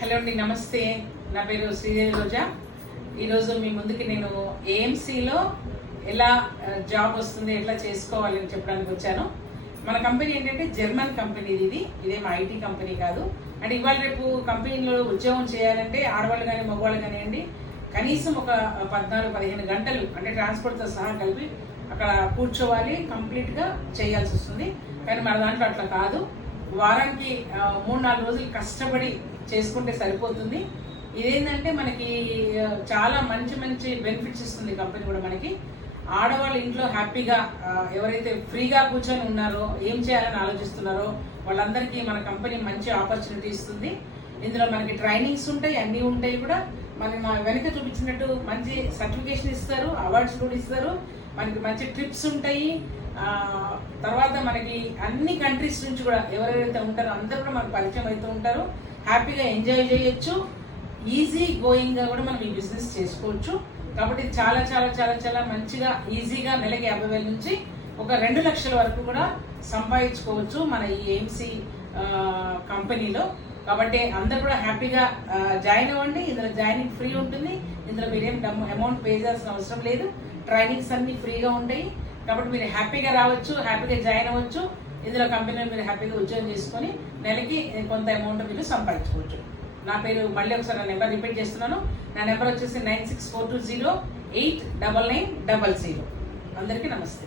Hello అండి, నమస్తే. నా పేరు శ్రీదేవి రోజా. ఈరోజు మీ ముందుకి నేను ఏఎంసీలో ఎలా జాబ్ వస్తుంది, ఎట్లా చేసుకోవాలి అని చెప్పడానికి వచ్చాను. మన కంపెనీ ఏంటంటే జర్మన్ కంపెనీ. ఇదేమో ఐటీ కంపెనీ కాదు. అంటే ఇవాళ రేపు కంపెనీలో ఉద్యోగం చేయాలంటే ఆడవాళ్ళు కానీ మగవాళ్ళు కానివ్వండి, కనీసం ఒక 14-15 గంటలు అంటే ట్రాన్స్పోర్ట్తో సహా కలిపి అక్కడ కూర్చోవాలి, కంప్లీట్గా చేయాల్సి వస్తుంది. కానీ మన దాంట్లో అట్లా కాదు. వారానికి 3-4 రోజులు కష్టపడి చేసుకుంటే సరిపోతుంది. ఇదేంటంటే మనకి చాలా మంచి మంచి బెనిఫిట్స్ ఇస్తుంది కంపెనీ కూడా. మనకి ఆడవాళ్ళు ఇంట్లో హ్యాపీగా ఎవరైతే ఫ్రీగా కూర్చొని ఉన్నారో, ఏం చేయాలని ఆలోచిస్తున్నారో వాళ్ళందరికీ మన కంపెనీ మంచి ఆపర్చునిటీ ఇస్తుంది. ఇందులో మనకి ట్రైనింగ్స్ ఉంటాయి, అన్నీ ఉంటాయి కూడా. మనకి వెనక చూపించినట్టు మంచి సర్టిఫికేషన్ ఇస్తారు, అవార్డ్స్ కూడా ఇస్తారు. మనకి మంచి ట్రిప్స్ ఉంటాయి. తర్వాత మనకి అన్ని కంట్రీస్ నుంచి కూడా ఎవరెవరైతే ఉంటారో అందరూ కూడా మనకు పరిచయం అవుతూ ఉంటారు. హ్యాపీగా ఎంజాయ్ చేయొచ్చు, ఈజీ గోయింగ్గా కూడా మనం ఈ బిజినెస్ చేసుకోవచ్చు. కాబట్టి చాలా చాలా చాలా చాలా మంచిగా ఈజీగా నెలకి 50,000 నుంచి ఒక 2 లక్షల వరకు కూడా సంపాదించుకోవచ్చు మన ఈ ఏఎంసీ కంపెనీలో. కాబట్టి అందరు కూడా హ్యాపీగా జాయిన్ అవ్వండి. ఇందులో జాయినింగ్ ఫ్రీ ఉంటుంది. ఇందులో మీరేం అమౌంట్ పే చేయాల్సిన అవసరం లేదు. ట్రైనింగ్స్ అన్నీ ఫ్రీగా ఉంటాయి. కాబట్టి మీరు హ్యాపీగా రావచ్చు, హ్యాపీగా జాయిన్ అవ్వచ్చు. ఇందులో కంపెనీలో మీరు హ్యాపీగా ఉద్యోగం చేసుకొని నెలకి కొంత అమౌంట్ మీరు సంపాదించుకోవచ్చు. నా పేరు మళ్ళీ ఒకసారి నా నెంబర్ రిపీట్ చేస్తున్నాను. నా నెంబర్ వచ్చేసి 9642089900. అందరికీ నమస్తే.